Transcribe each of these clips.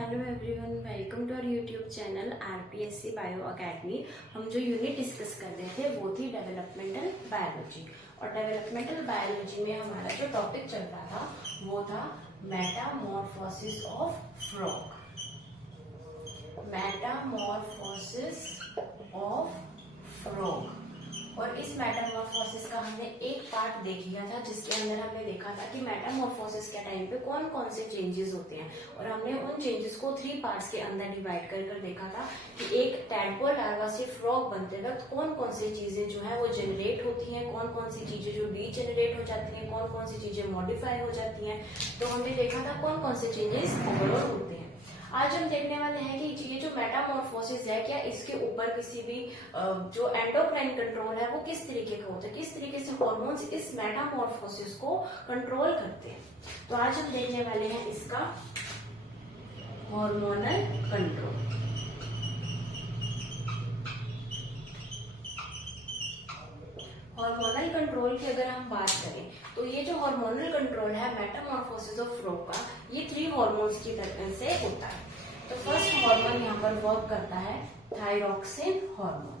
Hello everyone, welcome to our YouTube channel RPSC bio academy. हम जो unit discuss कर रहे थे वो थी डेवलपमेंटल बायोलॉजी। और डेवलपमेंटल बायोलॉजी में हमारा जो टॉपिक चल रहा था वो था metamorphosis of frog. Metamorphosis of frog. और इस मेटामॉर्फोसिस का हमने एक पार्ट देख लिया था जिसके अंदर हमने देखा था कि मेटामॉर्फोसिस के टाइम पे कौन कौन से चेंजेस होते हैं। और हमने उन चेंजेस को 3 पार्ट्स के अंदर डिवाइड कर देखा था कि एक टैडपोल लार्वा से फ्रॉग बनते वक्त कौन कौन सी चीजें जो है वो जनरेट होती हैं, कौन कौन सी चीजें जो डीजेनरेट हो जाती हैं, कौन कौन सी चीजें मॉडिफाई हो जाती हैं। तो हमने देखा था कौन कौन से चेंजेस ओवरऑल होते हैं। आज हम देखने वाले हैं कि ये जो मेटामॉर्फोसिस है, क्या इसके ऊपर किसी भी जो एंडोक्राइन कंट्रोल है वो किस तरीके का होता है, किस तरीके से हॉर्मोन्स इस मेटामॉर्फोसिस को कंट्रोल करते हैं। तो आज हम देखने वाले हैं इसका हार्मोनल कंट्रोल। हार्मोनल कंट्रोल की अगर हम बात करें तो ये जो हार्मोनल कंट्रोल है मेटामॉर्फोसिस ऑफ फ्रॉग का, ये 3 हार्मोन्स की तरह से होता है। तो फर्स्ट हार्मोन यहाँ पर वर्क करता है थायरॉक्सिन हार्मोन।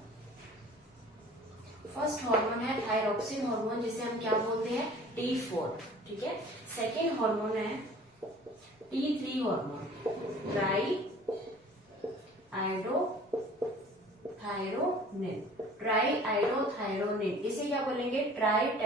फर्स्ट हार्मोन है थायरॉक्सिन हार्मोन, जिसे हम क्या बोलते हैं T4। ठीक है। सेकेंड हार्मोन है T3 hormone, try iodothyronine. Try iodothyronine, इसे क्या बोलेंगे टेट्रा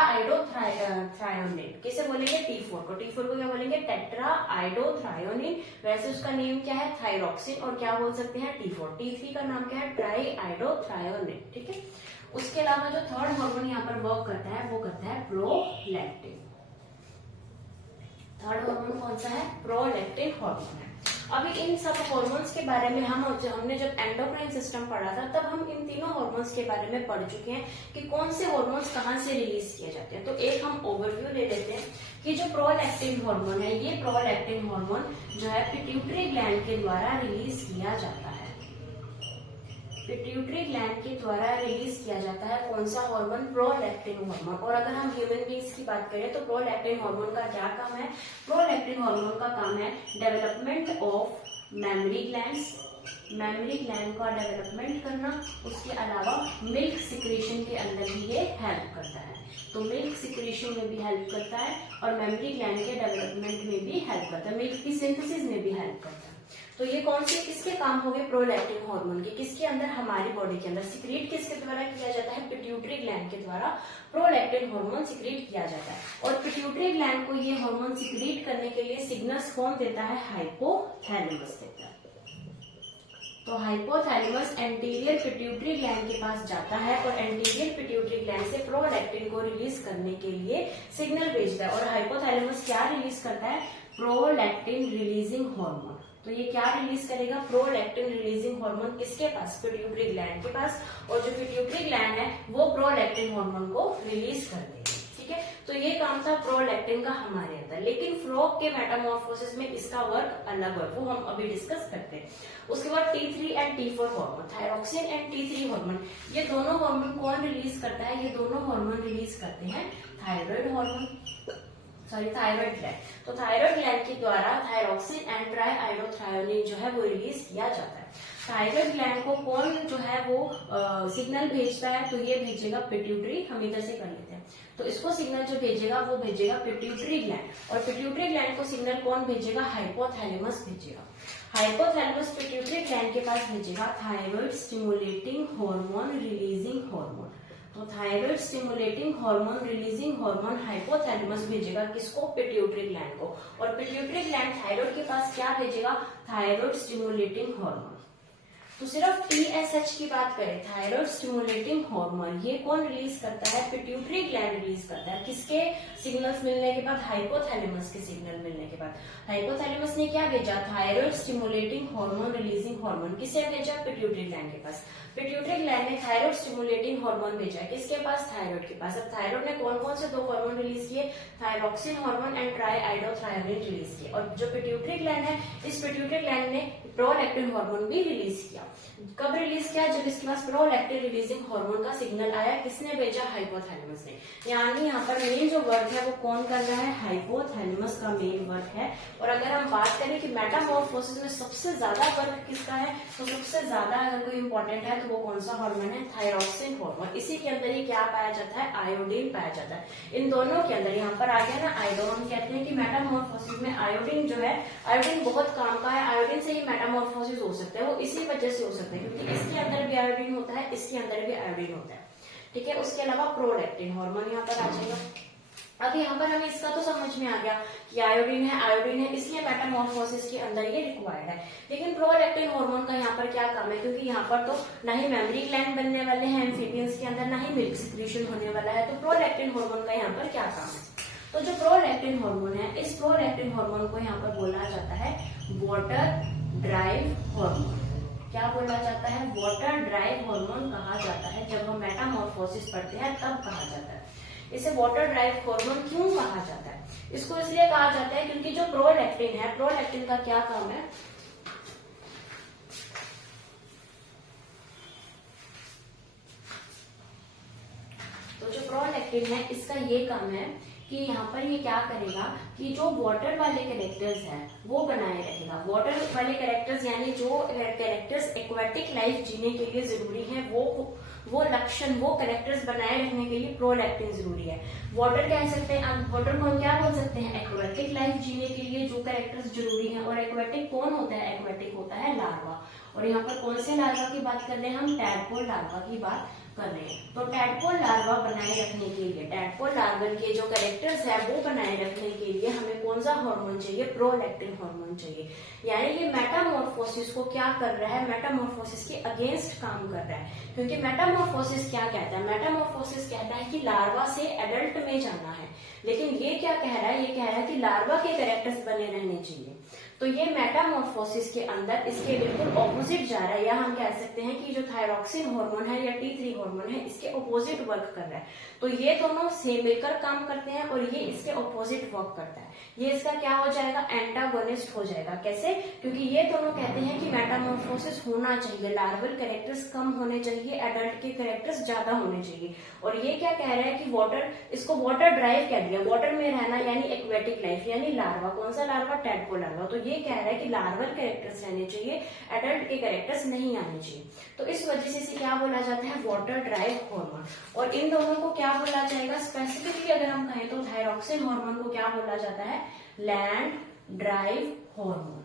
आइडोथ्रायोनिन। किसे बोलेंगे T4 को। T4 को क्या बोलेंगे टेट्रा आइडोथ्रायोनिन। वैसे उसका नेम क्या है थायरॉक्सिन, और क्या बोल सकते हैं T4। T3 का नाम क्या है ट्राई आइडोथ्रायोनिन। ठीक है। उसके अलावा जो थर्ड हार्मोन यहाँ पर वर्क करता है वो करता है प्रोलैक्टिन। थर्ड हार्मोन कौन सा है, प्रोलैक्टिन हार्मोन है। अभी इन सब हार्मोन्स के बारे में हमने जब एंडोक्राइन सिस्टम पढ़ा था तब हम इन तीनों हार्मोन्स के बारे में पढ़ चुके हैं कि कौन से हार्मोन्स कहाँ से रिलीज किए जाते हैं। तो एक हम ओवरव्यू ले लेते हैं कि जो प्रोलैक्टिन हार्मोन है, ये प्रोलैक्टिन हार्मोन जो है पिट्यूटरी ग्लैंड के द्वारा रिलीज किया जाता है। पिट्यूटरी ग्लैंड के द्वारा रिलीज किया जाता है कौन सा हार्मोन, प्रोलैक्टिन हार्मोन। और अगर हम ह्यूमन बींग्स की बात करें तो प्रोलैक्टिन हार्मोन का क्या काम है, प्रोलैक्टिन हार्मोन का काम है development of mammary glands, memory gland का डेवलपमेंट करना। उसके अलावा मिल्क सिक्रेशन के अंदर भी ये हेल्प करता है। तो मिल्क सिक्रेशन में भी हेल्प करता है और मेमोरी ग्लैंड के डेवलपमेंट में भी हेल्प करता है, मिल्क की सिंथेसिस में भी हेल्प करता है। तो ये कौन से किसके काम हो गए, प्रोलैक्टिन हार्मोन के। किसके अंदर, हमारी बॉडी के अंदर। सिक्रेट किसके द्वारा किया जाता है, पिट्यूटरी ग्लैंड के द्वारा प्रोलैक्टिन हार्मोन सिक्रेट किया जाता है। और पिट्यूटरी ग्लैंड को ये हार्मोन सिक्रेट करने के लिए सिग्नल्स कौन देता है, हाइपोथैलेमस देता है। तो हाइपोथैलेमस एंटीरियर पिट्यूटरी ग्लैंड के पास जाता है और एंटीरियर पिट्यूटरी ग्लैंड से प्रोलैक्टिन को रिलीज करने के लिए सिग्नल भेजता है। और हाइपोथैलेमस क्या रिलीज करता है, प्रोलैक्टिन रिलीजिंग हार्मोन। तो ये क्या रिलीज करेगा, प्रोलैक्टिन रिलीजिंग हार्मोन। किसके पास, पिट्यूटरी ग्लैंड के पास। और जो पिट्यूटरी ग्लैंड है वो प्रोलैक्टिन हार्मोन को रिलीज कर देगी। ठीक है। तो ये काम था प्रोलैक्टिन का हमारे अंदर। लेकिन फ्रॉग के मेटामॉर्फोसिस में इसका वर्क अलग है, वो हम अभी डिस्कस करते हैं। उसके बाद T3 and T4 hormone, thyroxine and T3 hormone, ये दोनों हार्मोन कौन रिलीज करता है, ये दोनों हार्मोन रिलीज करते हैं थायराइड ग्लैंड। तो थायराइड ग्लैंड के द्वारा थायरॉक्सिन एंड ट्राई आइडोथ्रायोनिन जो है वो रिलीज किया जाता है। थायराइड ग्लैंड को कौन जो है वो सिग्नल भेजता है, तो ये भेजेगा पिट्यूटरी। हम इधर से कर लेते हैं। तो इसको सिग्नल जो भेजेगा वो भेजेगा पिट्यूटरी ग्लैंड। और पिट्यूटरी ग्लैंड को सिग्नल कौन भेजेगा, हाइपोथैलेमस भेजेगा। हाइपोथैलेमस पिट्यूटरी ग्लैंड के पास भेजेगा thyroid stimulating hormone releasing hormone. तो thyroid stimulating hormone releasing hormone hypothalamus भेजेगा किसको, पिट्यूटरी ग्लैंड को। और पिट्यूटरी ग्लैंड थायराइड के पास क्या भेजेगा, थायराइड स्टिमुलेटिंग हार्मोन। तो सिर्फ TSH की बात करें, थायराइड स्टिमुलेटिंग हार्मोन, ये कौन रिलीज करता है, पिट्यूटरी ग्लैंड रिलीज करता है। किसके सिग्नल्स मिलने के बाद, हाइपोथैलेमस के सिग्नल मिलने के बाद। हाइपोथैलेमस ने क्या भेजा, thyroid stimulating hormone releasing hormone. किसे भेजा, पिट्यूटरी ग्लैंड के पास। पिट्यूटरी ग्लैंड ने थायराइड स्टिमुलेटिंग हार्मोन भेजा किसके पास, थायराइड के पास। अब थायराइड ने कौन कौन से 2 हार्मोन रिलीज किए, thyroxine hormone and triiodothyronine release किए। और जो पिट्यूटरी ग्लैंड है, इस पिट्यूटरी ग्लैंड ने प्रोलैक्टिन हार्मोन भी रिलीज किया। किया। कब रिलीज किया? जब इसके पास प्रोलैक्टिन रिलीजिंग हार्मोन का सिग्नल आया। किसने भेजा? हाइपोथैलेमस ने। यानी यहाँ पर मेन जो वर्क है वो कौन कर रहा है? हाइपोथैलेमस का मेन वर्क है। और अगर हम बात करें कि मेटामॉर्फोसिस में सबसे ज्यादा वर्क किसका है, तो सबसे ज्यादा अगर कोई इंपॉर्टेंट है तो वो कौन सा हार्मोन है? Thyroxine hormone. इसी के अंदर ही क्या पाया जाता है? आयोडीन पाया जाता है। इन दोनों के अंदर यहाँ पर आ गया ना आयोडीन। हम कहते हैं कि मेटामॉर्फोसिस में आयोडीन जो है, आयोडीन बहुत काम का है। आयोडीन से ही मेटामॉर्फोसिस हो सकता है, वो इसी वजह से हो सकता है क्योंकि इसके अंदर भी आयोडीन होता है, इसके अंदर भी आयोडीन होता है। ठीक है, उसके अलावा प्रोलैक्टिन हार्मोन यहाँ पर आ जाएगा। अब यहाँ पर हमें इसका तो समझ में आ गया कि आयोडीन है इसलिए मेटामॉर्फोसिस के अंदर ये रिक्वायर्ड है। लेकिन प्रोलैक्टिन हार्मोन का यहाँ पर क्या काम है? क्योंकि यहाँ पर तो ना ही मेमोरी ग्लैंड बनने वाले हैं एम्फीबियंस के अंदर, ना ही मिल्क सिक्रीशन होने वाला है, तो प्रोलैक्टिन हार्मोन का यहाँ पर क्या काम है? तो जो प्रोलैक्टिन हार्मोन है, इस प्रोलैक्टिन हार्मोन को यहाँ पर बोला जाता है वाटर ड्राइव हार्मोन। क्या बोला जाता है? वाटर ड्राइव हार्मोन कहा जाता है। जब हम मेटामॉर्फोसिस पढ़ते हैं तब कहा जाता है। इसे वाटर ड्राइव हार्मोन क्यों कहा जाता है? इसको इसलिए कहा जाता है क्योंकि जो प्रोलैक्टिन है, प्रोलैक्टिन का क्या काम है? तो जो प्रोलैक्टिन है इसका ये काम है कि यहाँ पर ये क्या करेगा कि जो वाटर वाले कैरेक्टर्स हैं वो बनाए रखेगा। वाटर वाले कैरेक्टर्स यानी जो कैरेक्टर्स एक्वेटिक लाइफ जीने के लिए जरूरी है, वो लक्षण, वो कैरेक्टर्स बनाए रखने के लिए प्रोलैक्टिन जरूरी है। वाटर कह सकते हैं, वाटर को हम क्या बोल सकते हैं? एक्वेटिक लाइफ जीने के लिए जो कैरेक्टर्स जरूरी है। और एक्वेटिक कौन होता है? एक्वेटिक होता है लार्वा। और यहाँ पर कौन से लार्वा की बात कर रहे हैं हम? टैडपोल लार्वा की बात कर रहे हैं। तो टैडपोल लार्वा बनाए रखने के लिए, टैडपोल लार्वन के जो कैरेक्टर्स है वो बनाए रखने के लिए हमें कौन सा हार्मोन चाहिए? प्रोलैक्टिन हार्मोन चाहिए। यानी ये मेटामॉर्फोसिस को क्या कर रहा है? मेटामॉर्फोसिस के अगेंस्ट काम कर रहा है। क्योंकि मेटामॉर्फोसिस क्या कहता है? मेटामॉर्फोसिस कहता है कि लार्वा से एडल्ट में जाना है, लेकिन ये क्या कह रहा है? ये कह रहा है कि लार्वा के कैरेक्टर्स बने रहने चाहिए। तो ये मेटामॉर्फोसिस के अंदर इसके बिल्कुल ऑपोजिट जा रहा है, या हम कह सकते हैं कि जो थायरॉक्सिन हार्मोन है या T3 हार्मोन है इसके ऑपोजिट वर्क कर रहा है। तो ये दोनों सेम मिलकर काम करते हैं और ये इसके ऑपोजिट वर्क करता है। ये इसका क्या हो जाएगा? एंटागोनिस्ट हो जाएगा। कैसे? क्योंकि ये दोनों कहते हैं कि मेटामॉर्फोसिस होना चाहिए, लार्वल कैरेक्टर्स कम होने चाहिए, एडल्ट के कैरेक्टर्स ज्यादा होने चाहिए। और ये क्या कह रहा है कि वाटर, इसको वाटर ड्राइव कह दिया, वाटर में रहना यानी एक्वेटिक लाइफ यानी लार्वा। कौन सा लार्वा? Tadpole larva. तो ये कह रहा है कि लार्वल कैरेक्टर्स रहने चाहिए, एडल्ट के कैरेक्टर्स नहीं आने चाहिए। तो इस वजह से इसे क्या बोला जाता है? Water drive hormone. और इन दोनों को क्या बोला जाएगा? स्पेसिफिकली अगर हम कहें तो थायरॉक्सिन हार्मोन को क्या बोला जाता है? Land drive hormone.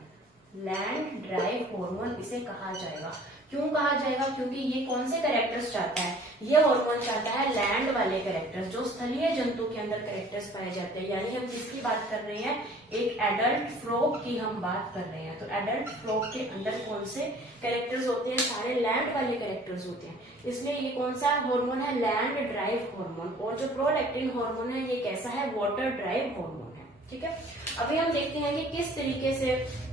Land drive hormone इसे कहा जाएगा। क्यों कहा जाएगा? क्योंकि ये कौन से कैरेक्टर्स चाहता है? ये हार्मोन चाहता है लैंड वाले कैरेक्टर्स, जो स्थलीय जंतु के अंदर कैरेक्टर्स पाए जाते हैं। यानी हम किसकी बात कर रहे हैं? एक एडल्ट फ्रॉग की हम बात कर रहे हैं। तो एडल्ट फ्रॉग के अंदर कौन से कैरेक्टर्स होते हैं? सारे लैंड वाले कैरेक्टर्स होते हैं। इसलिए ये कौन सा हार्मोन है? Land drive hormone. और जो प्रोलैक्टिन हार्मोन है ये कैसा है? वाटर ड्राइव हार्मोन है। ठीक है, अभी हम देखते हैं कि किस तरीके से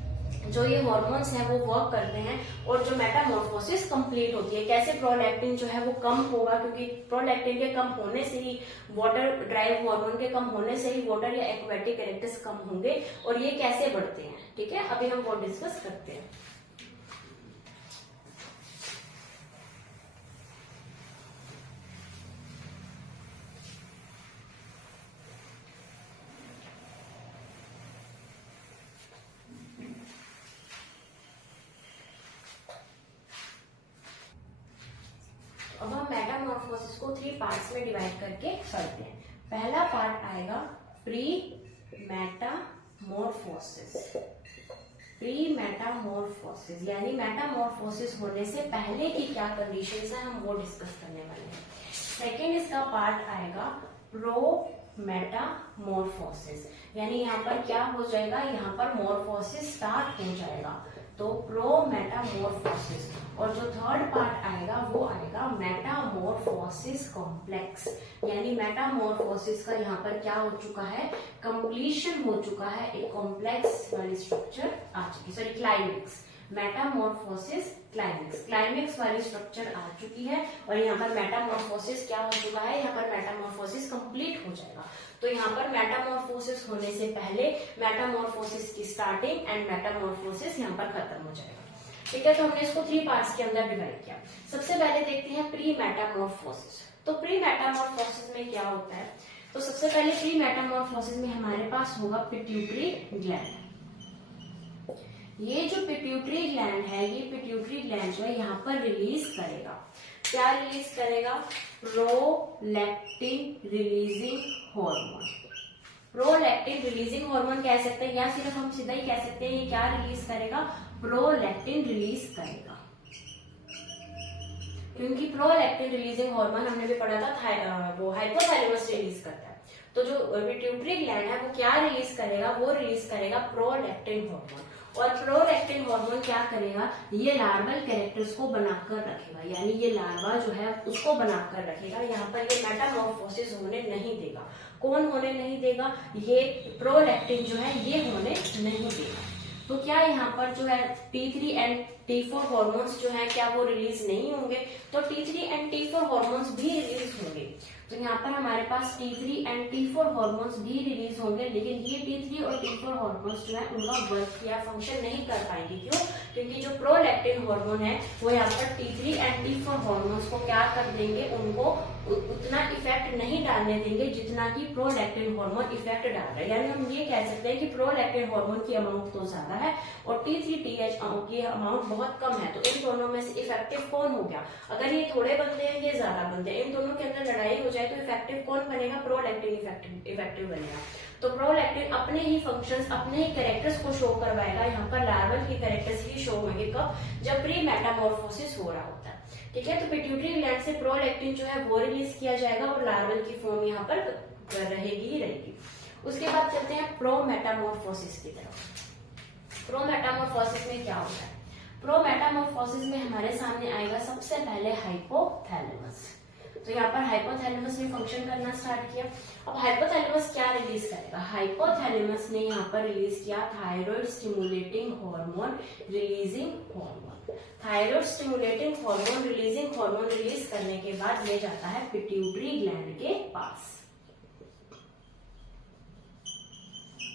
जो ये हार्मोन्स हैं वो वर्क करते हैं और जो मेटामॉर्फोसिस कंप्लीट होती है। कैसे प्रोलैक्टिन जो है वो कम होगा, क्योंकि प्रोलैक्टिन के कम होने से ही, वाटर ड्राइव हार्मोन के कम होने से ही वाटर या एक्वेटिक कैरेक्टर्स कम होंगे। और ये कैसे बढ़ते हैं? ठीक है, अभी हम वो डिस्कस करते हैं। अब हम मेटामॉर्फोसिस को 3 पार्ट्स में डिवाइड करके पढ़ते हैं। पहला पार्ट आएगा प्री मेटामॉर्फोसिस। प्री मेटामॉर्फोसिस यानी मेटामॉर्फोसिस होने से पहले की क्या कंडीशंस है हम वो डिस्कस करने वाले हैं। सेकेंड इसका पार्ट आएगा प्रो मेटामॉर्फोसिस, यानी यहाँ पर क्या हो जाएगा? यहाँ पर मॉर्फोसिस स्टार्ट हो जाएगा, तो प्रो मेटामॉर्फोसिस। और जो थर्ड पार्ट आएगा वो आएगा मेटामॉर्फोसिस कॉम्प्लेक्स, यानी मेटामॉर्फोसिस का यहाँ पर क्या हो चुका है? कंप्लीशन हो चुका है, एक कॉम्प्लेक्स वाली स्ट्रक्चर आ चुकी, sorry climax, Metamorphosis climax, climax वाली स्ट्रक्चर आ चुकी है। और यहाँ पर मेटामॉर्फोसिस क्या हो चुका है? यहाँ पर मेटामॉर्फोसिस कंप्लीट हो जाएगा। तो यहाँ पर मेटामॉर्फोसिस होने से पहले मेटामॉर्फोसिस की स्टार्टिंग एंड मेटामॉर्फोसिस यहाँ पर खत्म हो जाएगा। ठीक है, तो हमने इसको 3 पार्ट्स के अंदर डिवाइड किया। सबसे पहले देखते हैं प्री मेटामॉर्फोसिस। तो प्री मेटामॉर्फोसिस में क्या होता है, तो सबसे पहले प्री मेटामॉर्फोसिस में हमारे पास होगा पिट्यूटरी ग्लैंड। ये जो पिट्यूटरी ग्लैंड है, ये पिट्यूटरी ग्लैंड जो है यहाँ पर रिलीज करेगा, क्या रिलीज करेगा, prolactin releasing hormone. Prolactin releasing hormone कह सकते हैं, या सिर्फ हम सीधा ही कह सकते हैं ये क्या रिलीज करेगा, प्रोलैक्टिन रिलीज करेगा। क्योंकि प्रोलैक्टिन रिलीजिंग हार्मोन हमने भी पढ़ा था, वो हाइपोथैलेमस रिलीज करता है। तो जो पिट्यूटरी ग्लैंड है वो क्या रिलीज करेगा, वो रिलीज करेगा प्रोलैक्टिन हार्मोन। और प्रोलैक्टिन हार्मोन क्या करेगा, ये लार्वल कैरेक्टर्स को बनाकर रखेगा, यानी ये लार्वा जो है उसको बनाकर रखेगा। यहाँ पर ये मेटामॉर्फोसिस होने नहीं देगा। कौन होने नहीं देगा, ये प्रोलैक्टिन जो है ये होने नहीं देगा। तो क्या यहाँ पर जो है T3 एंड T4 हार्मोन्स जो है क्या वो रिलीज नहीं होंगे, तो T3 एंड T4 हार्मोन्स भी रिलीज होंगे। तो यहाँ पर हमारे पास T3 एंड T4 हार्मोन्स भी रिलीज होंगे, लेकिन ये T3 और T4 हार्मोन्स जो है उनका वर्क या फंक्शन नहीं कर पाएंगे। क्यों, क्योंकि जो प्रोलैक्टिन हार्मोन है वो यहाँ पर T3 एंड T4 हार्मोन्स को क्या कर देंगे, उनको उतना इफेक्ट नहीं डालने देंगे जितना कि प्रोलैक्टिन हार्मोन इफेक्ट डाल रहा है। यानी हम ये कह सकते हैं कि प्रोलैक्टिन हार्मोन की अमाउंट तो ज्यादा है और T3 TH की अमाउंट बहुत कम है। तो इन दोनों में से इफेक्टिव कौन हो गया, अगर ये थोड़े बंदे हैं ये ज्यादा बंदे हैं, इन दोनों के अंदर लड़ाई हो जाए तो इफेक्टिव कौन बनेगा, प्रोलैक्टिन इफेक्टिव बनेगा। तो प्रोलैक्टिन अपने ही फंक्शंस, अपने ही कैरेक्टर्स को शो करवाएगा। यहाँ पर लार्वल के कैरेक्टर्स ही शो होंगे कब, जब प्री मेटामॉर्फोसिस हो रहा होता है। ठीक है, तो पिट्यूटरी ग्लैंड से प्रोलैक्टिन जो है वो रिलीज किया जाएगा और लार्वल की फॉर्म यहाँ पर रहेगी ही रहेगी। उसके बाद चलते हैं प्रोमेटामॉर्फोसिस की तरफ। प्रोमेटामॉर्फोसिस में क्या होता है, प्रोमेटामॉर्फोसिस में हमारे सामने आएगा सबसे पहले हाइपोथैलेमस। तो यहाँ पर हाइपोथैलेमस ने फंक्शन करना स्टार्ट किया। अब हाइपोथैलेमस क्या रिलीज करेगा, हाइपोथैलेमस ने यहाँ पर रिलीज किया thyroid stimulating hormone releasing hormone. Thyroid stimulating hormone releasing hormone release करने के बाद ये जाता है पिट्यूटरी ग्लैंड के पास।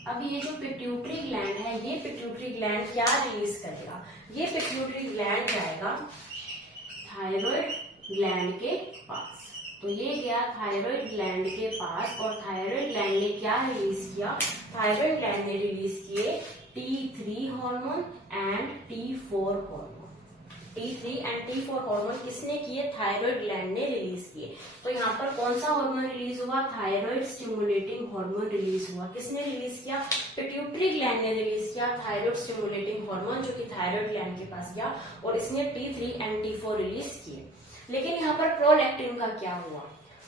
अब ये जो पिट्यूटरी ग्लैंड है, ये पिट्यूटरी ग्लैंड क्या रिलीज करेगा, ये पिट्यूटरी ग्लैंड जाएगा थायराइड ग्लैंड के पास। तो ये गया थायराइड ग्लैंड के पास और थायराइड ग्लैंड ने क्या रिलीज किया, थायराइड ग्लैंड ने रिलीज किए T3 hormone and T4 hormone. T3 and T4 hormone किसने किए, थायराइड ग्लैंड ने रिलीज किए। तो यहाँ पर कौन सा हार्मोन रिलीज हुआ, थायराइड स्टिमुलेटिंग हार्मोन रिलीज हुआ। किसने रिलीज किया, पिट्यूटरी ग्लैंड ने रिलीज किया थायराइड स्टिमुलेटिंग हार्मोन, जो कि थायराइड ग्लैंड के पास गया और इसने T3 एंड T4 रिलीज किए। लेकिन यहाँ पर प्रोलैक्टिन का क्या हुआ,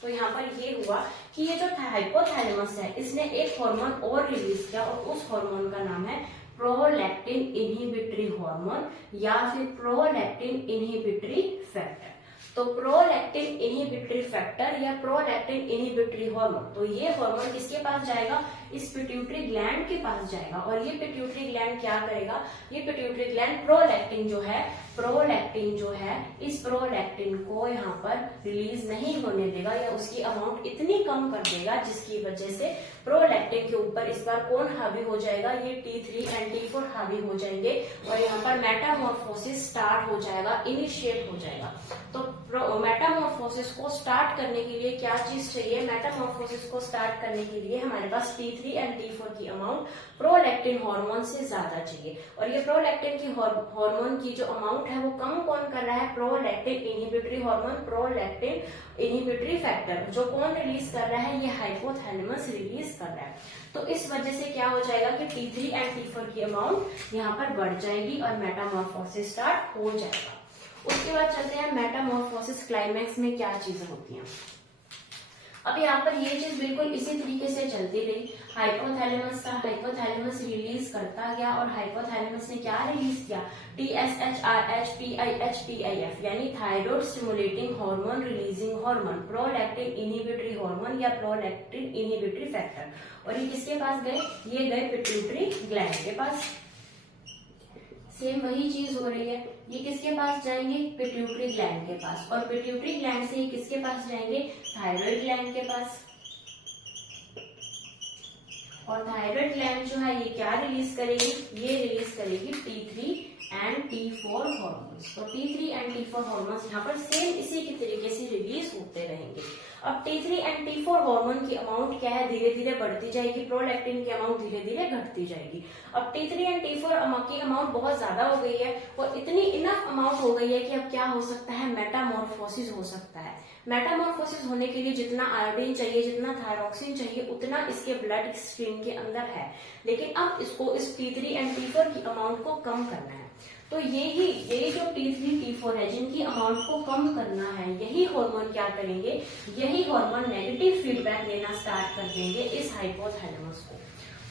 तो यहाँ पर ये हुआ कि ये जो हाइपोथैलेमस है इसने एक हार्मोन और रिलीज किया और उस हार्मोन का नाम है प्रोलैक्टिन इनहिबिटरी हार्मोन या फिर प्रोलैक्टिन इनहिबिटरी फैक्टर। तो प्रोलैक्टिन इनहिबिटरी फैक्टर या प्रोलैक्टिन इनहिबिटरी हार्मोन, तो ये हार्मोन किसके पास जाएगा, इस पिट्यूटरी ग्लैंड के पास जाएगा। और ये पिट्यूटरी ग्लैंड क्या करेगा, ये पिट्यूटरी ग्लैंड प्रोलैक्टिन जो है इस प्रोलैक्टिन को यहाँ पर रिलीज नहीं होने देगा या उसकी अमाउंट इतनी कम कर देगा जिसकी वजह से प्रोलैक्टिन के ऊपर इस बार कौन हावी हो जाएगा, ये T3 एंड T4 हावी हो जाएंगे और यहाँ पर मेटामॉर्फोसिस स्टार्ट हो जाएगा, इनिशिएट हो जाएगा। तो मेटामॉर्फोसिस को स्टार्ट करने के लिए क्या चीज चाहिए, मेटामॉर्फोसिस को स्टार्ट करने के लिए हमारे पास T3 एंड T4 की अमाउंट प्रोलैक्टिन हार्मोन से ज्यादा चाहिए। और ये प्रोलैक्टिन की हार्मोन की जो अमाउंट है वो कम कौन कर रहा है, prolactin inhibitory hormone, prolactin inhibitory factor, जो कौन रिलीज कर रहा है, ये हाइपोथैलेमस रिलीज कर रहा है। तो इस वजह से क्या हो जाएगा कि T3 एंड T4 की अमाउंट यहाँ पर बढ़ जाएगी और मेटामॉर्फोसिस स्टार्ट हो जाएगा। उसके बाद चलते हैं मेटामॉर्फोसिस क्लाइमैक्स में क्या चीजें होती हैं। अब यहाँ पर ये चीज बिल्कुल इसी तरीके से चलती रही, हाइपोथैलेमस था, हाइपोथैलेमस रिलीज करता गया और हाइपोथैलेमस ने क्या रिलीज किया, TSH, RH, PIH, यानी thyroid stimulating hormone releasing hormone, prolactin inhibitory hormone या प्रोलैक्टिन इनहिबिटरी फैक्टर। और ये किसके पास गए, ये गए पिट्यूटरी ग्लैंड के पास। सेम वही चीज हो रही है, ये किसके पास जाएंगे, पिट्यूटरी ग्लैंड के पास, और पिट्यूटरी ग्लैंड से किसके पास जाएंगे, थायराइड ग्लैंड के पास। और थायराइड ग्लैंड जो है ये क्या रिलीज करेगी, ये रिलीज करेगी T3 एंड T4 हॉर्मोन्स। तो T3 एंड T4 हॉर्मोन्स यहाँ पर सेम इसी के तरीके से रिलीज होते रहेंगे। अब T3 एंड T4 हार्मोन की अमाउंट क्या है, धीरे धीरे बढ़ती जाएगी, प्रोलैक्टिन की अमाउंट धीरे धीरे घटती जाएगी। अब T3 एंड T4 की अमाउंट बहुत ज्यादा हो गई है और इतनी इनफ अमाउंट हो गई है कि अब क्या हो सकता है, मेटामॉर्फोसिस हो सकता है। मेटामॉर्फोसिस होने के लिए जितना आयोडीन चाहिए, जितना थायरोक्सिन चाहिए, उतना इसके ब्लड स्ट्रीम के अंदर है, लेकिन अब इसको इस T3 एंड T4 की अमाउंट को कम करना है। तो यही जो T3 T4 है, जिनकी अमाउंट को कम करना है, यही हार्मोन क्या करेंगे, यही हार्मोन नेगेटिव फीडबैक लेना स्टार्ट कर देंगे इस हाइपोथैलेमस को।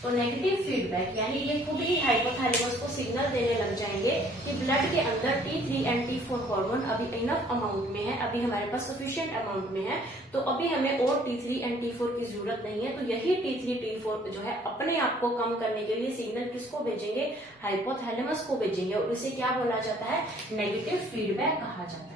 तो नेगेटिव फीडबैक यानी ये खुद ही हाइपोथैलेमस को सिग्नल देने लग जाएंगे कि ब्लड के अंदर T3 एंड T4 हार्मोन अभी इनफ अमाउंट में है, अभी हमारे पास सफिशिएंट अमाउंट में है, तो अभी हमें और T3 एंड T4 की जरूरत नहीं है। तो यही T3 T4 जो है अपने आप को कम करने के लिए सिग्नल किसको भेजेंगे, हाइपोथैलेमस को भेजेंगे, और इसे क्या बोला जाता है, नेगेटिव फीडबैक कहा जाता है।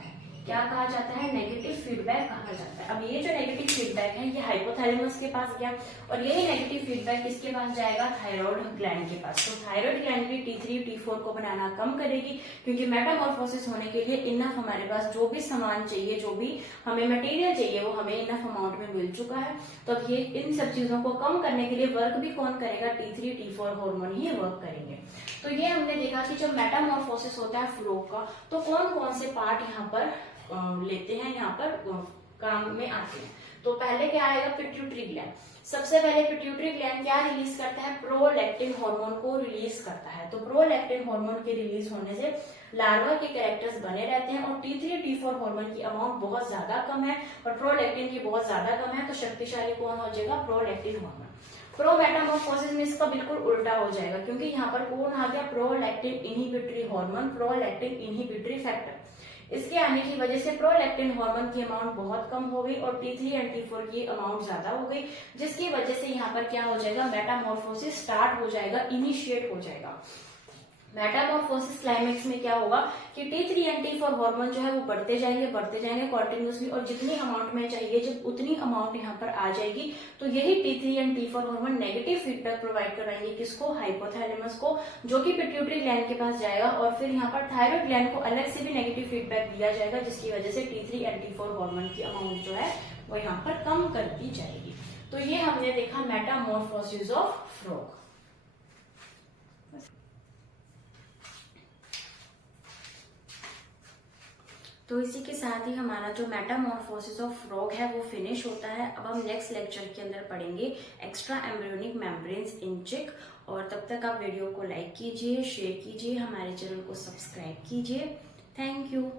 क्या कहा जाता है, नेगेटिव फीडबैक कहा जाता है। अब ये जो नेगेटिव फीडबैक है ये हाइपोथैलेमस के पास गया और यही नेगेटिव फीडबैक किसके पास जाएगा, थायराइड ग्लैंड के पास। तो थायराइड ग्लैंड भी T3 T4 को बनाना कम करेगी, क्योंकि मेटामॉर्फोसिस होने के लिए इनफ हमारे पास जो भी सामान चाहिए, जो भी हमें मटेरियल चाहिए, वो हमें इनफ अमाउंट में मिल चुका है। तो अब ये इन सब चीजों को कम करने के लिए वर्क भी कौन करेगा, T3 T4 हार्मोन ही वर्क करेंगे। तो ये हमने देखा कि जब मेटामॉर्फोसिस होता है फ्रोग का, तो कौन कौन से पार्ट यहाँ पर लेते हैं, यहाँ पर काम में आते हैं। तो पहले क्या आएगा, पिट्यूटरी ग्लैंड। सबसे पहले पिट्यूटरी ग्लैंड क्या रिलीज करता है, प्रोलैक्टिन हार्मोन को रिलीज करता है। तो प्रोलैक्टिन हार्मोन के रिलीज होने से लार्वा के कैरेक्टर्स बने रहते हैं और T3 T4 हार्मोन की अमाउंट बहुत ज्यादा कम है और प्रोलैक्टिन की बहुत ज्यादा कम है। तो शक्तिशाली कौन हो जाएगा, प्रोलैक्टिन हार्मोन। प्रो मेटामॉर्फोसिस में इसका बिल्कुल उल्टा हो जाएगा, क्योंकि यहाँ पर कौन आ गया, prolactin inhibitory hormone, prolactin inhibitory factor. इसके आने की वजह से प्रोलैक्टिन हार्मोन की अमाउंट बहुत कम हो गई और T3 एंड T4 की अमाउंट ज्यादा हो गई, जिसकी वजह से यहाँ पर क्या हो जाएगा, मेटामॉर्फोसिस स्टार्ट हो जाएगा, इनिशिएट हो जाएगा। मेटामॉर्फोसिस क्लाइमेक्स में क्या होगा कि T3 एंड T4 हार्मोन जो है वो बढ़ते जाएंगे कॉन्टिन्यूसली, और जितनी अमाउंट में चाहिए जब उतनी अमाउंट यहाँ पर आ जाएगी, तो यही T3 and T4 hormone negative feedback provide कराएंगे किसको, हाइपोथैलेमस को, जो कि पिट्यूटरी ग्लैंड के पास जाएगा और फिर यहाँ पर थायराइड ग्लैंड को अलग से भी नेगेटिव फीडबैक दिया जाएगा, जिसकी वजह से T3 एंड T4 हार्मोन की अमाउंट जो है वो यहाँ पर कम कर दी जाएगी। तो ये हमने देखा मेटामॉर्फोसिस ऑफ फ्रॉग। तो इसी के साथ ही हमारा जो मेटामॉर्फोसिस ऑफ फ्रॉग है वो फिनिश होता है। अब हम नेक्स्ट लेक्चर के अंदर पढ़ेंगे एक्स्ट्रा एम्ब्रियोनिक मेम्ब्रेन्स इन चिक। और तब तक आप वीडियो को लाइक कीजिए, शेयर कीजिए, हमारे चैनल को सब्सक्राइब कीजिए। Thank you.